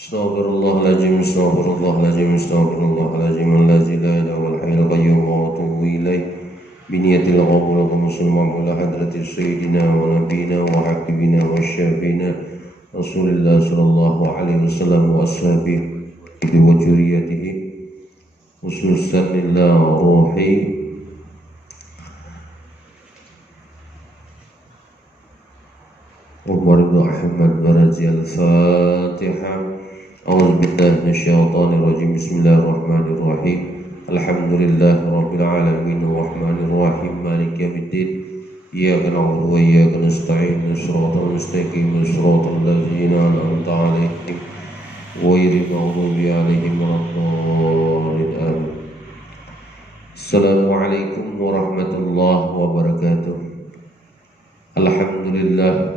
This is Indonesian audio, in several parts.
Astaghfirullahaladzim, astaghfirullahaladzim, astaghfirullahaladzim, allazi la ilaha illa hayyul qayyum wa atubu ilaih. Biniyatil qabul wa musliman ila hadrati sayyidina wa nabiyina wa habibina wa syafina Rasulillah sallallahu alaihi wasallam wa ashabihi wa juriyatihi khususan lillah ruhi Umar bin Ahmad Barazi al-Fatihah. A'udzu billahi minasyaitonir rajim. Bismillahirrahmanirrahim. Alhamdulillahi rabbil alamin arrahmanir rahim maliki yaumiddin. Iyyaka na'budu wa iyyaka nasta'in. Shiratal mustaqim shiratal ladzina an'amta 'alaihim ghairil maghdubi 'alaihim waladdallin. Assalamualaikum warahmatullahi wabarakatuh. Alhamdulillah,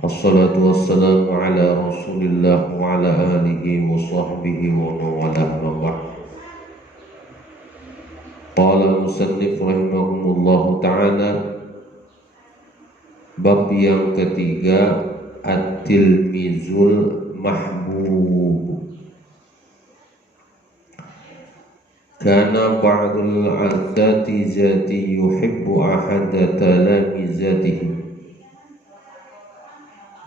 assalatu wassalamu ala rasulillah wa ala alihi wa sahbihi wa mawalah wa ba'd. Qala al-musannif rahimahumullahu ta'ala, bab yang ketiga, at-tilmizul mahbub. Kana ba'dul 'azzati zati yuhibbu ahada talamizatihi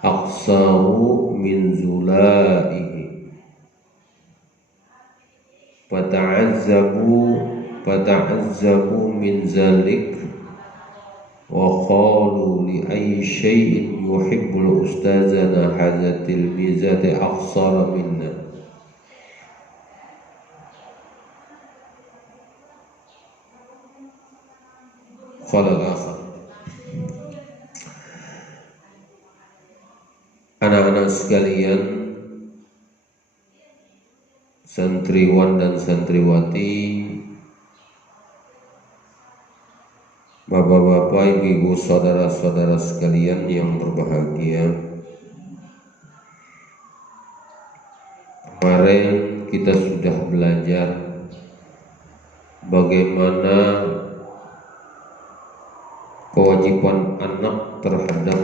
aqsaru min zulaihi fata'azzabu min zalik wa qalu li ayyi shay'in yuhibbul ustazana hadha tilmizati aqsara minna. Qala al-akhar, anak-anak sekalian, santriwan dan santriwati, bapak-bapak, ibu-ibu, saudara-saudara sekalian yang berbahagia. Kemarin kita sudah belajar bagaimana kewajiban anak terhadap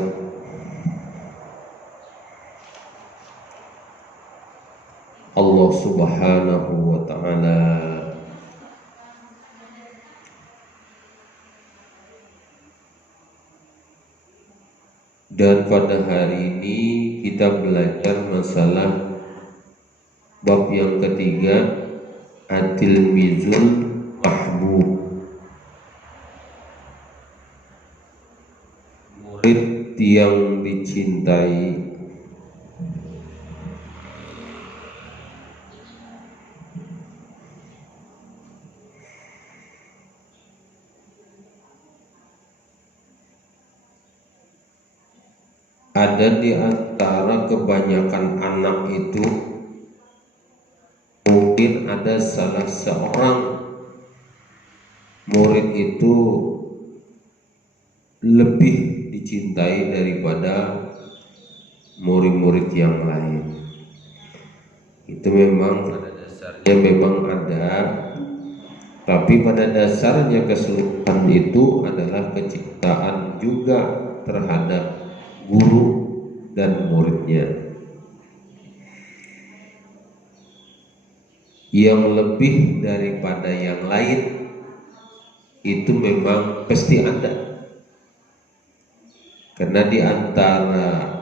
Allah subhanahu wa ta'ala. Dan pada hari ini kita belajar masalah bab yang ketiga, at-tilmizul mahbub, murid yang dicintai. Ada di antara kebanyakan anak itu, mungkin ada salah seorang murid itu lebih dicintai daripada murid-murid yang lain. Itu memang pada dasarnya memang ada, tapi pada dasarnya keseluruhan itu adalah kecintaan juga terhadap guru dan muridnya. Yang lebih daripada yang lain itu memang pasti ada, karena di antara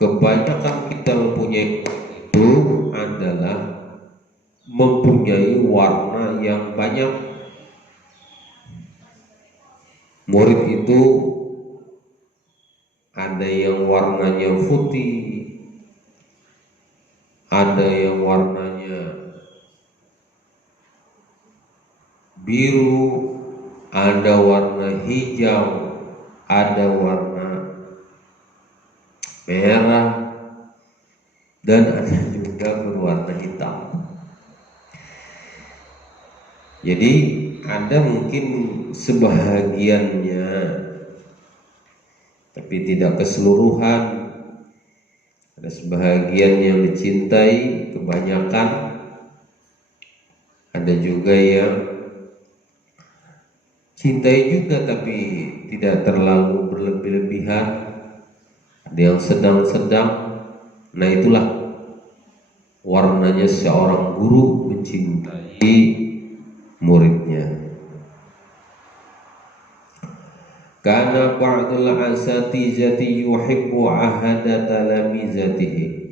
kebanyakan kita mempunyai itu adalah mempunyai warna yang banyak. Murid itu ada yang warnanya putih, ada yang warnanya biru, ada warna hijau, ada warna merah, dan ada juga berwarna hitam. Jadi ada mungkin sebahagiannya, tapi tidak keseluruhan. Ada sebahagian yang dicintai, kebanyakan. Ada juga yang cintai juga tapi tidak terlalu berlebih-lebihan. Ada yang sedang-sedang. Nah itulah warnanya seorang guru mencintai muridnya. Kana ba'dul asatizati yuhibbu ahada talamizatihi.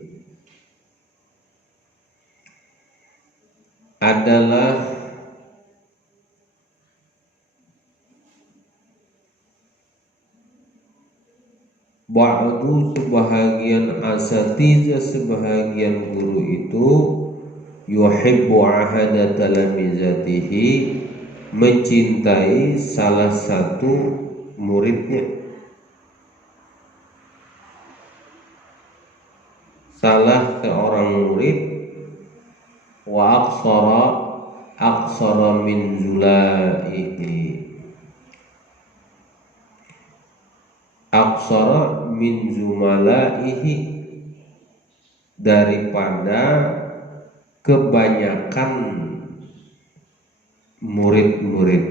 Adalah ba'du sebahagian asatiza, sebahagian guru itu yuhibbu ahada talamizatihi, mencintai salah satu muridnya, salah seorang murid. Wa aqsara min zulaihi, aqsara min zumalaihi, daripada kebanyakan murid-murid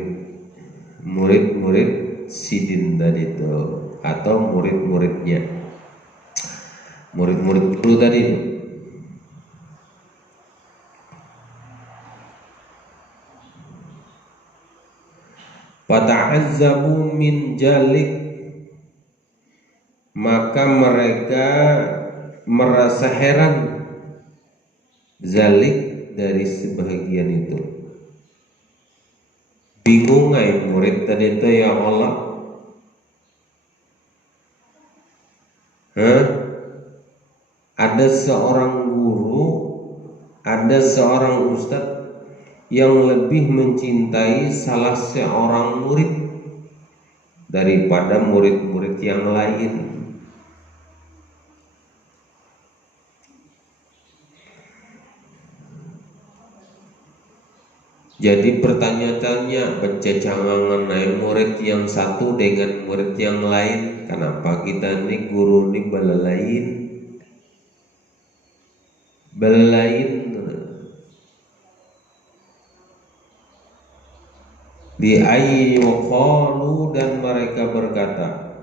sidin tadi itu, atau murid-muridnya, murid-murid guru tadi itu. Fata'azzabu min jalik, maka mereka merasa heran, zalik dari sebahagian itu. Bingung ay murid tadi itu, ya Allah, ada seorang guru, ada seorang ustadz yang lebih mencintai salah seorang murid daripada murid-murid yang lain. Jadi pertanyaannya, pencecangan murid yang satu dengan murid yang lain, kenapa kita ini guru ini belalain di ayyuqalu, dan mereka berkata,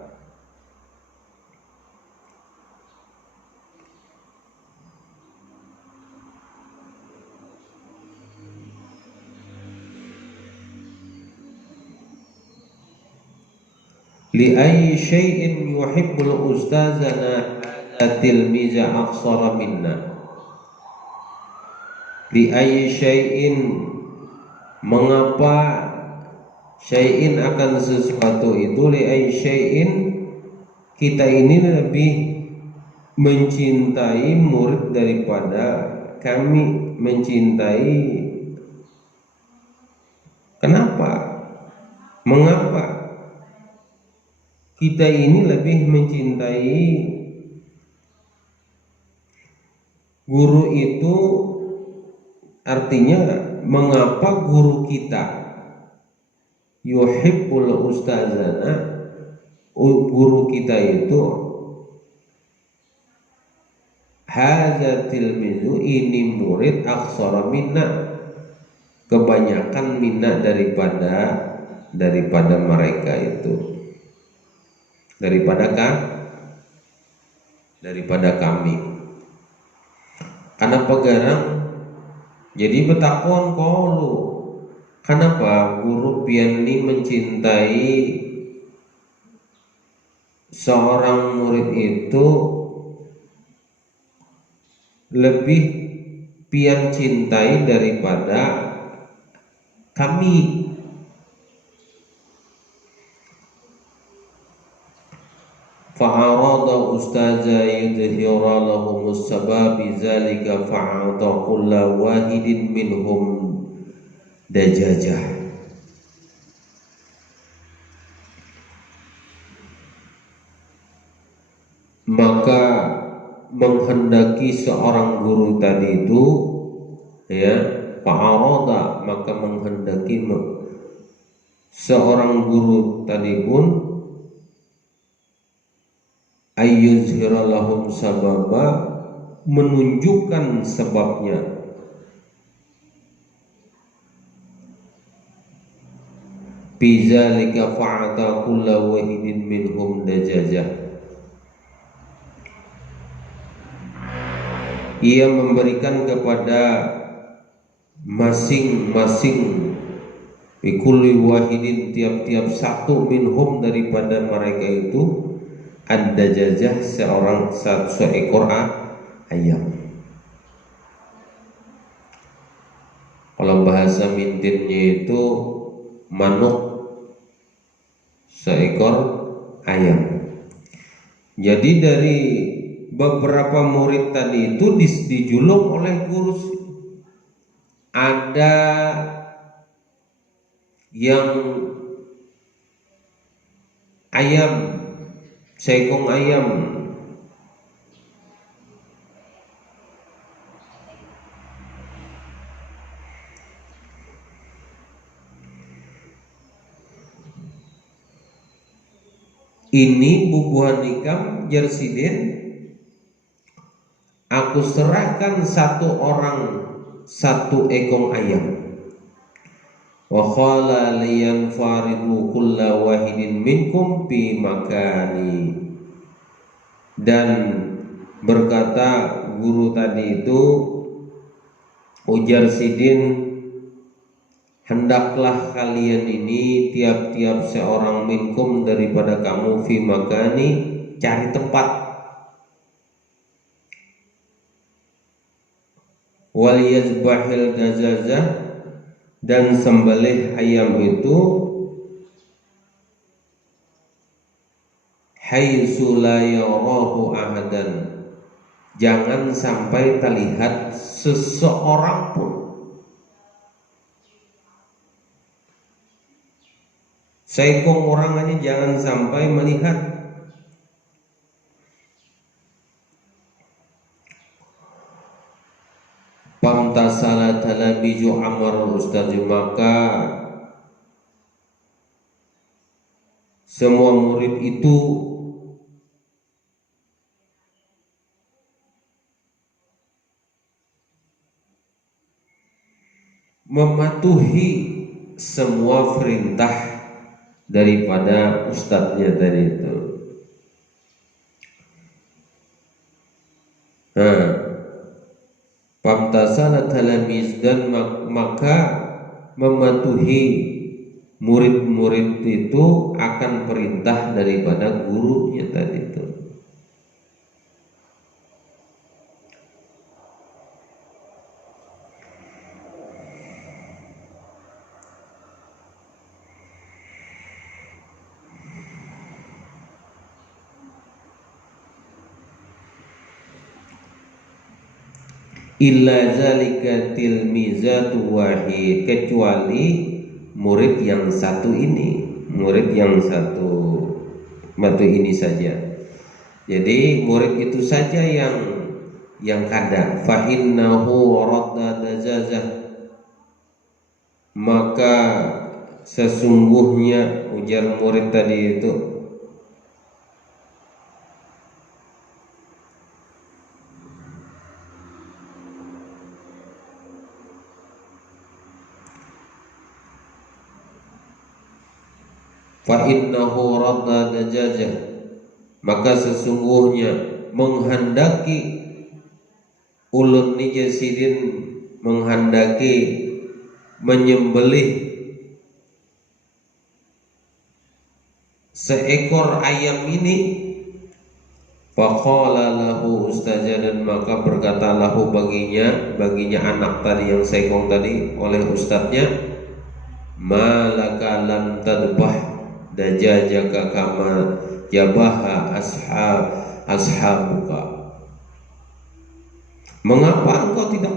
li ayyi syai'in yuhibbul ustazana tilmiza aqsara minna. Li ayyi syai'in, mengapa syai'in akan sesuatu itu, li ayyi syai'in, kita ini lebih mencintai murid daripada kami mencintai. Kenapa? Mengapa kita ini lebih mencintai guru itu? Artinya, mengapa guru kita yuhibbul ustazana, guru kita itu, hadza tilmizu, ini murid, aqsara minna, kebanyakan minna daripada mereka itu, daripada kami. Kenapa garang? Jadi betakon kolu, kenapa guru pian ini mencintai seorang murid itu lebih pian cintai daripada kami? Fa'arada ustaza yudhira lahum as-sabab bizalika fa'ata kulla wahidin minhum dajajah. Maka menghendaki seorang guru tadi itu, ya, fa'arada, maka menghendaki seorang guru tadi pun, ayyuzhira lahum sababa, menunjukkan sebabnya, bizalika fa'ata kulla wahidin minhum dajajah, ia memberikan kepada masing-masing bikulli wahidin tiap-tiap satu minhum daripada mereka itu ada jajah seekor ayam. Kalau bahasa mintinnya itu manuk seekor ayam. Jadi dari beberapa murid tadi itu dijulung oleh guru. Ada yang ayam, seekor ayam. Ini bubuhan nikam Jersidin, aku serahkan satu orang satu ekor ayam. Wa qala liyanfaridu kulla wahidin minkum fi makani. Dan berkata guru tadi itu, ujar Sidin, hendaklah kalian ini tiap-tiap seorang minkum daripada kamu fi makani, cari tempat. Wal yazbahil dazazah, dan sembelih ayam itu haitsu la yarahu ahadan, jangan sampai terlihat seseorang pun. Seekor orang aja jangan sampai melihat. Pamtasala talabiju amar ustaz, maka semua murid itu mematuhi semua perintah daripada ustadznya tadi itu. Pamtasana talamiz, dan maka mematuhi murid-murid itu akan perintah daripada gurunya tadi itu. Illa zalika tilmizatu wahid, kecuali murid yang satu ini, murid yang satu ini saja. Jadi murid itu saja yang kada. Fa innahu radda dazazah, maka sesungguhnya, ujar murid tadi itu, fa innahu radda dajajah, maka sesungguhnya menghendaki ulun ni Jasidin, menghendaki menyembelih seekor ayam ini. Faqala lahu ustazah, dan maka berkata lahu baginya anak tadi yang seekor tadi oleh ustadznya, malaka lam tadbah dajajaka kama jabaha ashabuka, mengapa engkau tidak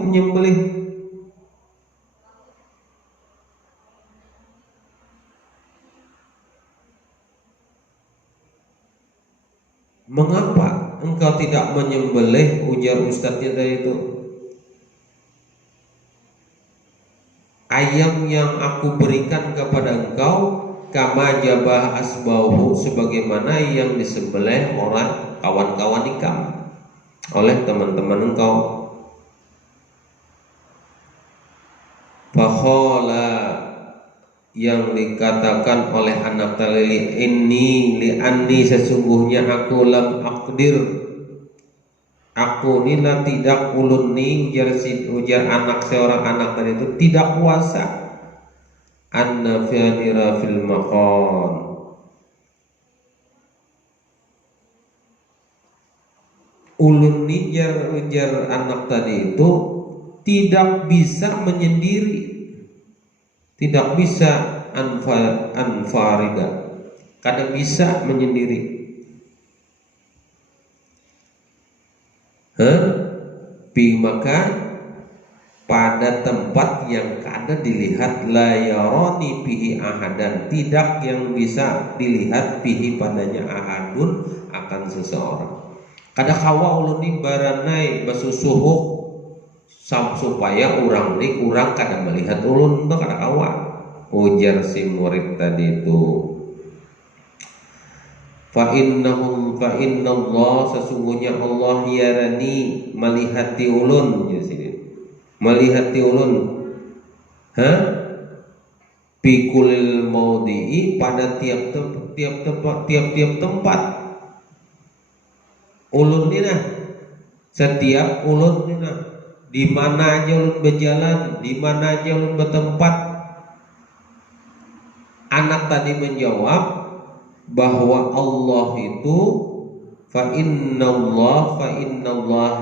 menyembelih ujar ustadznya tadi itu, ayam yang aku berikan kepada engkau kama jabah asbahu, sebagaimana yang disembelih oleh kawan-kawan ikam, oleh teman-teman engkau. Fakhola, yang dikatakan oleh anak talili, ini li anni, sesungguhnya aku lam aqdir, Aku nila tidak ulun ning ujar anak seorang anak tadi itu tidak kuasa an-nafianira fil maqam. Ulun nijar ujar anak tadi itu tidak bisa menyendiri, tidak bisa anfarida, kada bisa menyendiri. Maka pada tempat yang kada dilihat layaroni pihi ahadan, tidak yang bisa dilihat pihi padanya ahadun akan seseorang. Kada kawa ulun ni baranai basusuhuk supaya urang kada melihat ulun itu kada kawa. Ujar si murid tadi itu. Fa innallah sesungguhnya Allah yarani melihati ulun ya sini. Melihati ulun. Bikulil maudhi'i pada tiap tempat. Ulun ni nah. Setiap ulun ni nah. Di mana aja ulun berjalan, di mana aja ulun bertempat. Anak tadi menjawab bahwa Allah itu fa innallaha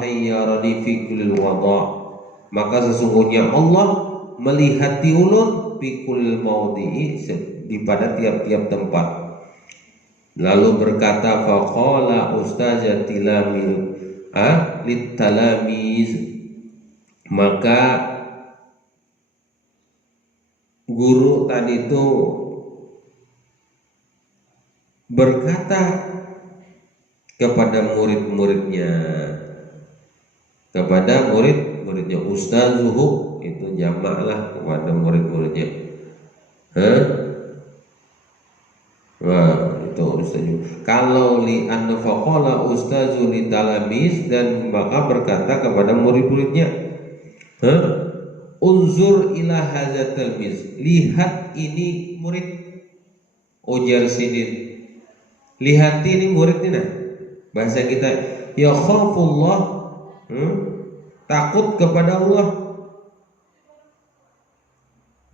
yarani fi kulli wada'. Maka sesungguhnya Allah melihati ulun fi kulli maudhi'i di pada tiap-tiap tempat. Lalu berkata faqala ustazah tilamil litalamiz, maka guru tadi itu berkata kepada murid-muridnya, ustazuhu itu jamaklah kepada murid-muridnya. Wah, itu ustazu. Kalau li anfaqala ustazu li talamis, dan maka berkata kepada murid-muridnya, unzur ila hadzal talmiz, lihat ini murid. Ujar sidin, lihat ini murid ini nah. Bahasa kita ya khafullah, takut kepada Allah.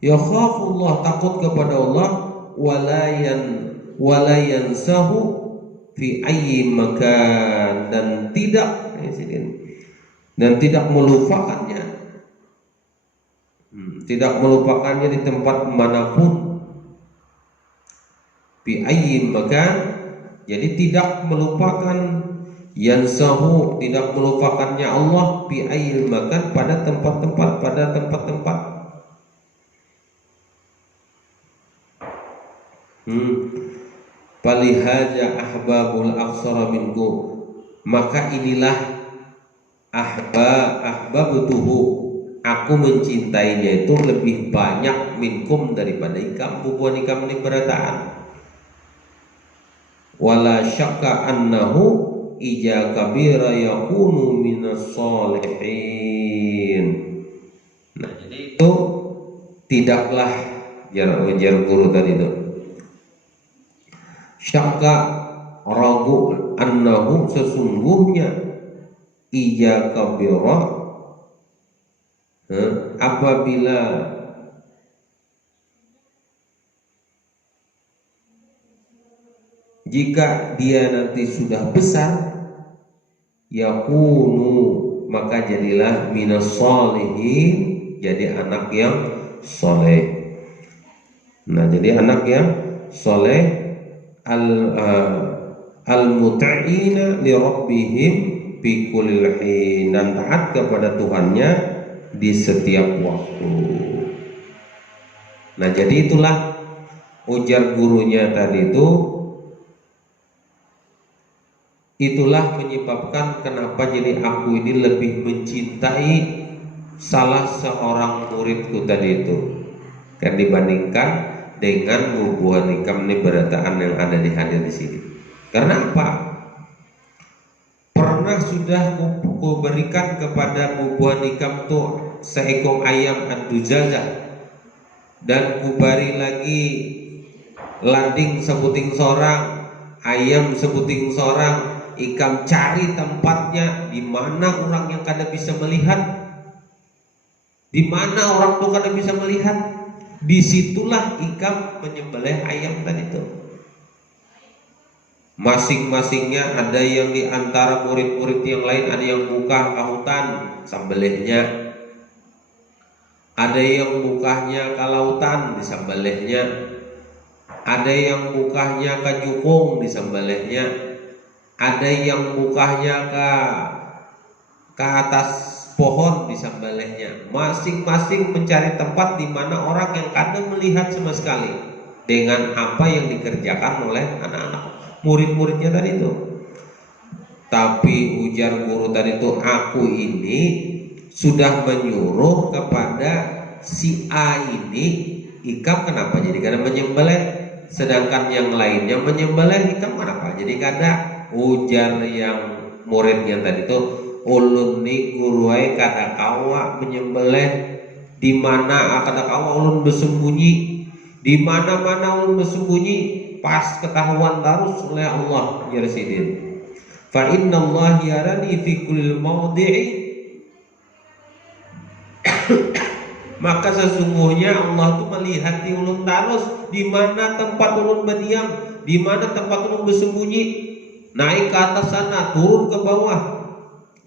Ya khafullah, takut kepada Allah, walayan sahu fi ayyi makan, dan tidak melupakannya, di tempat manapun. Fi ayyi makan, jadi tidak melupakan, yansahu tidak melupakannya Allah fi ayyi makan pada tempat-tempat. Falihaja ahbabul aksara minku, maka inilah ahbabtuhu, aku mencintainya itu lebih banyak minkum daripada ikam, bubuan ikam ini berataan. Wala syakka annahu ija kabira yakunu minas solihin. Nah, jadi itu tidaklah jar guru tadi itu. Syakka, ragu, annahu sesungguhnya ija kabira, apabila jika dia nanti sudah besar, yakunu, maka jadilah minas sholihin, jadi anak yang soleh. Nah, jadi anak yang soleh, al-muta'ina li rabbihim fi kulli hin, dan taat kepada Tuhannya di setiap waktu. Nah, jadi itulah ujar gurunya tadi itu. Itulah menyebabkan kenapa jadi aku ini lebih mencintai salah seorang muridku tadi itu, kan dibandingkan dengan bubuhan ikam ini berataan yang ada di hadir di sini. Karena apa? Pernah sudah ku berikan kepada bubuhan ikam tuh seekor ayam ad-dujajah, dan ku bari lagi landing sebuting sorang, ayam sebuting sorang, ikam cari tempatnya di mana orang yang kada bisa melihat, di mana orang tuh kada bisa melihat, disitulah ikam menyembelih ayam tadi itu. Masing-masingnya ada yang di antara murid-murid yang lain ada yang buka kautan sambelihnya, ada yang bukanya ke lautan disambelihnya, ada yang bukanya ke jukung disambelihnya, ada yang bukanya ke atas pohon disambelihnya. Masing-masing mencari tempat di mana orang yang kadang melihat sama sekali dengan apa yang dikerjakan oleh anak-anak murid-muridnya tadi itu. Tapi ujar guru tadi itu, aku ini sudah menyuruh kepada si A ini, ikam kenapa jadi kada menyembelih, sedangkan yang lainnya menyembelih, ikam kenapa jadi kada? Ujar yang muridnya tadi itu, ulun ni guruai kada kawa menyembelih, di mana kada kawa ulun bersembunyi, di mana-mana ulun bersembunyi pas ketahuan terus oleh Allah ya Rasidin. Fa innallaha yarani fi kulli mawdi'i maka sesungguhnya Allah itu melihat di ulun terus di mana tempat ulun berdiam, di mana tempat ulun bersembunyi. Naik ke atas sana, turun ke bawah,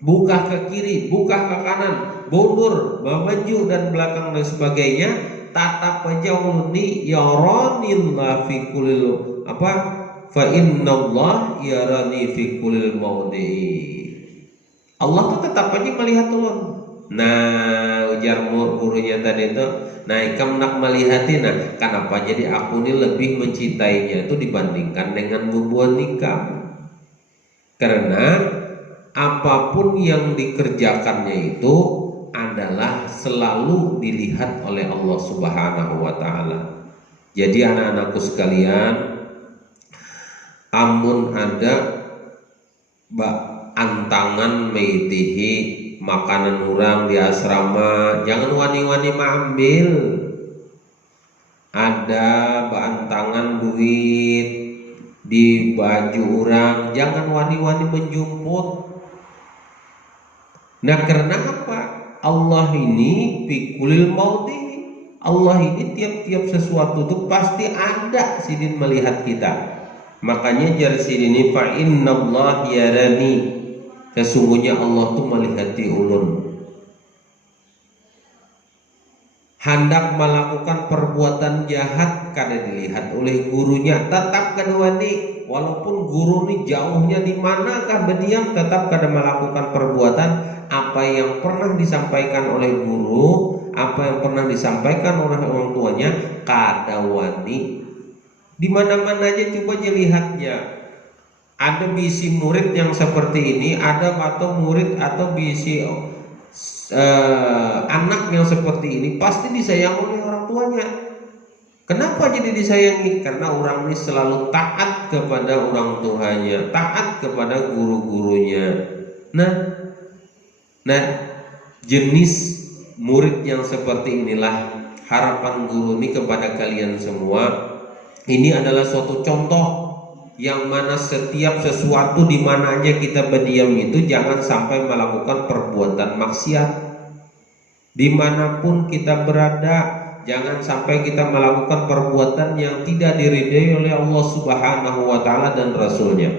buka ke kiri, buka ke kanan, mundur, maju dan belakang dan sebagainya. Tatap aja ulun ni yaranillah fi kulil apa fa innallah yarani fi kulil mawdi'i. Allah tuh tetap aja melihat ulun. Nah, ujar gurunya tadi itu, nah ikam nak melihatin, nah kenapa jadi aku ini lebih mencintainya itu dibandingkan dengan bubuan ikam? Karena apapun yang dikerjakannya itu adalah selalu dilihat oleh Allah Subhanahu wa taala. Jadi anak-anakku sekalian, amun ada antangan meitihi makanan orang di asrama, jangan wani-wani mengambil. Ada antangan duit di baju orang, jangan wani-wani menjumput. Nah, karena apa? Allah ini fikulil mauti. Allah ini tiap-tiap sesuatu itu pasti ada sidin melihat kita. Makanya jar sidin ini fa innallah yarani. Sesungguhnya Allah tuh melihati ulun. Hendak melakukan perbuatan jahat kada dilihat oleh gurunya, tetap kada wani. Walaupun guru ini jauhnya di manakah berdiam, tetap kada melakukan perbuatan apa yang pernah disampaikan oleh guru, apa yang pernah disampaikan oleh orang tuanya, kada wani. Di mana-mana aja coba aja lihatnya. Ada bisi murid yang seperti ini, ada atau murid atau bisi anak yang seperti ini pasti disayang oleh orang tuanya. Kenapa jadi disayangi? Karena orang ini selalu taat kepada orang tuanya, taat kepada guru-gurunya. Nah, jenis murid yang seperti inilah harapan guru ini kepada kalian semua. Ini adalah suatu contoh yang mana setiap sesuatu di mana aja kita berdiam itu jangan sampai melakukan perbuatan maksiat. Dimanapun kita berada, jangan sampai kita melakukan perbuatan yang tidak diridai oleh Allah Subhanahu wa taala dan Rasulnya.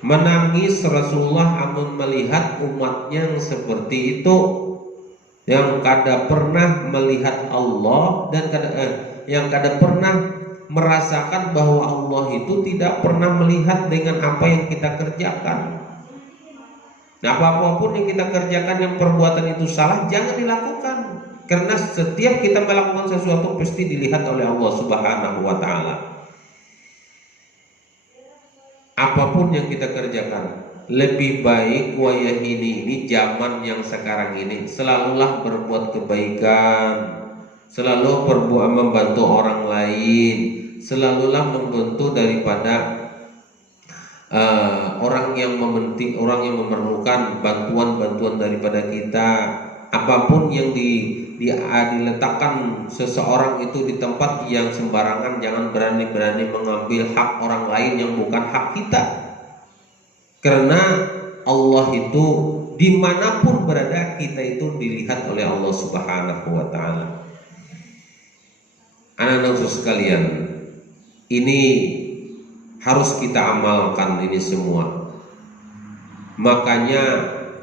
Menangis Rasulullah amun melihat umatnya yang seperti itu, yang kada pernah melihat Allah dan yang kada pernah merasakan bahwa Allah itu tidak pernah melihat dengan apa yang kita kerjakan. Nah, apapun yang kita kerjakan yang perbuatan itu salah, jangan dilakukan. Karena setiap kita melakukan sesuatu pasti dilihat oleh Allah Subhanahu wa taala. Apapun yang kita kerjakan, lebih baik wayah ini zaman yang sekarang ini selalulah berbuat kebaikan, selalu berbuat membantu orang lain, selalulah membantu daripada orang yang memerlukan bantuan daripada kita. Apapun yang diletakkan seseorang itu di tempat yang sembarangan, jangan berani-berani mengambil hak orang lain yang bukan hak kita. Karena Allah itu dimanapun berada, kita itu dilihat oleh Allah Subhanahu wa Ta'ala. Anak-anak sekalian, ini harus kita amalkan ini semua. Makanya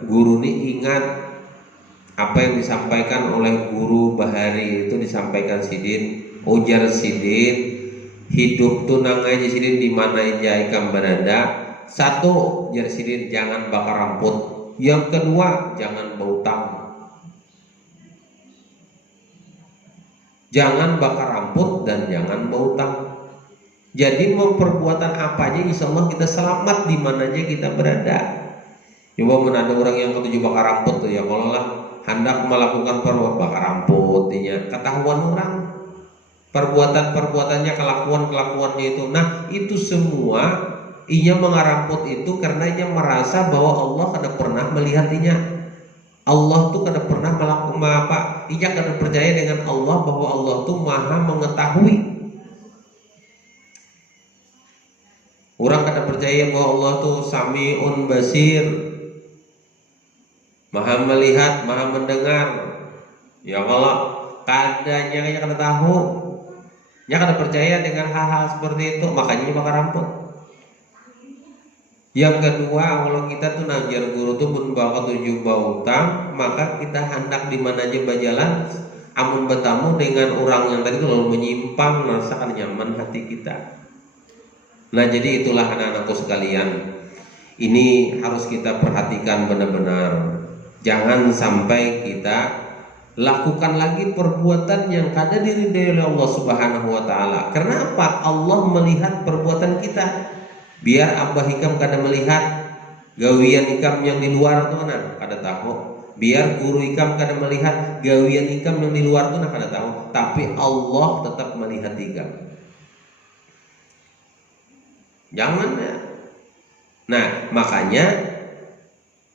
guru ini ingat apa yang disampaikan oleh guru Bahari itu, disampaikan Sidin, ujar Sidin, hidup tunang aja Sidin di mana aja ikam berada. Satu, ujar Sidin, jangan bakar rambut. Yang kedua, jangan berhutang. Jangan bakar rambut dan jangan berhutang. Jadi memperbuatan apa aja insya Allah kita selamat di mana aja kita berada. Coba ada orang yang ketujuh bakar rambut tuh ya, kalau lah hendak melakukan perbuatan bakar rambut, ketahuan orang perbuatannya, kelakuannya itu. Nah itu semua ia mengaramput itu karena ia merasa bahwa Allah kada pernah melihatnya. Allah tuh kada pernah melakukan apa? Ia kada percaya dengan Allah bahwa Allah tuh maha mengetahui. Orang kada percaya bahwa Allah tuh Sami'un Basir, maha melihat, maha mendengar. Ya kalau kadanya kada tahu, ia kada percaya dengan hal-hal seperti itu, makanya bakar rambut. Yang kedua, kalau kita tuh najar guru tuh pun bawa ketujuh bautang, maka kita hendak di mana aja berjalan, amun bertamu dengan orang yang tadi itu lalu menyimpang, merasakan nyaman hati kita. Nah jadi itulah anak-anakku sekalian, ini harus kita perhatikan benar-benar. Jangan sampai kita lakukan lagi perbuatan yang kada diridai oleh Allah Subhanahu wa Ta'ala. Kenapa? Allah melihat perbuatan kita. Biar abah ikam kada melihat gawian ikam yang di luar tuh nah kada tahu. Biar guru ikam kada melihat gawian ikam yang di luar tuh nah kada tahu. Tapi Allah tetap melihat ikam. Jangan ya. Nah makanya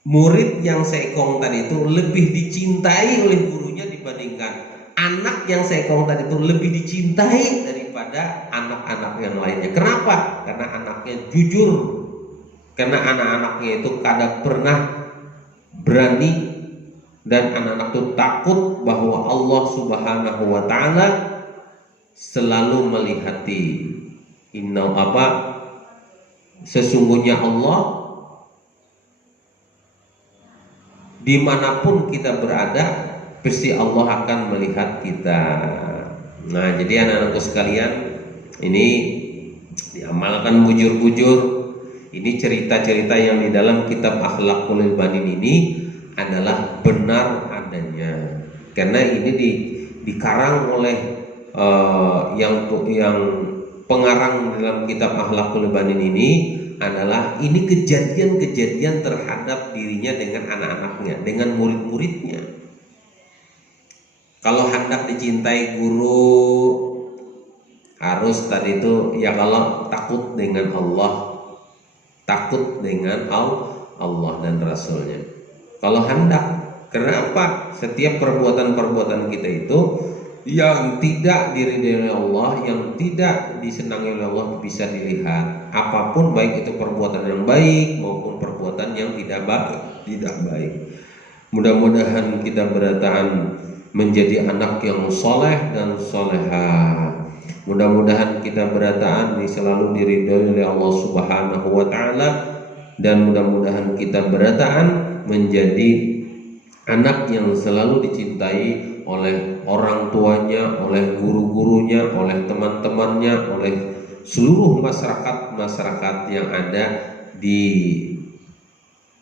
murid yang seekong tadi itu lebih dicintai oleh gurunya dibandingkan anak yang seekong tadi itu lebih dicintai daripada anak-anak yang lainnya. Kenapa? Karena anaknya jujur. Karena anak-anaknya itu kada pernah berani dan anak-anak itu takut bahwa Allah Subhanahu wa Ta'ala selalu melihati. Sesungguhnya Allah dimanapun kita berada, pasti Allah akan melihat kita. Nah jadi anak-anakku sekalian, ini diamalkan bujur-bujur. Ini cerita-cerita yang di dalam kitab Akhlaqul Banin ini adalah benar adanya. Karena ini dikarang oleh yang pengarang dalam kitab Akhlaqul Banin ini adalah ini kejadian-kejadian terhadap dirinya dengan anak-anaknya, dengan murid-muridnya. Kalau hendak dicintai guru harus tadi itu ya kalau takut dengan Allah, takut dengan Allah dan Rasulnya. Kalau hendak, kenapa? Setiap perbuatan-perbuatan kita itu yang tidak diridhai oleh Allah, yang tidak disenangi oleh Allah bisa dilihat. Apapun baik itu perbuatan yang baik maupun perbuatan yang tidak baik. Mudah-mudahan kita berataan menjadi anak yang soleh dan solehah. Mudah-mudahan kita berataan selalu diridhoi oleh Allah Subhanahu wa Ta'ala, dan mudah-mudahan kita berataan menjadi anak yang selalu dicintai oleh orang tuanya, oleh guru-gurunya, oleh teman-temannya, oleh seluruh masyarakat yang ada di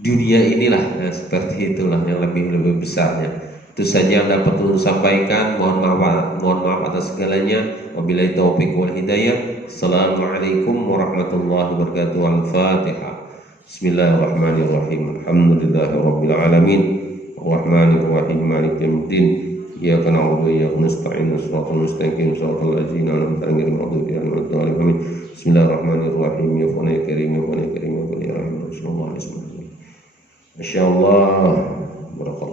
dunia inilah. Nah, seperti itulah yang lebih besarnya. Itu saja yang dapat ulun sampaikan. Mohon maaf atas segalanya. Wabillahi taufiq wal hidayah. Assalamualaikum warahmatullahi wabarakatuh. Al-Fatihah. Bismillahirrahmanirrahim. Alhamdulillahirabbil alamin. Arrahmanirrahim. Maliki yaumiddin. Iyyaka na'budu wa iyyaka nasta'in. Shiratal mustaqim. Shiratal ladzina an'amta 'alaihim ghairil maghdubi 'alaihim. Bismillahirrahmanirrahim. Ya Qur'an Karim, ya Qur'an Karim, ya Qur'an Karim. Masyaallah. Barakallahu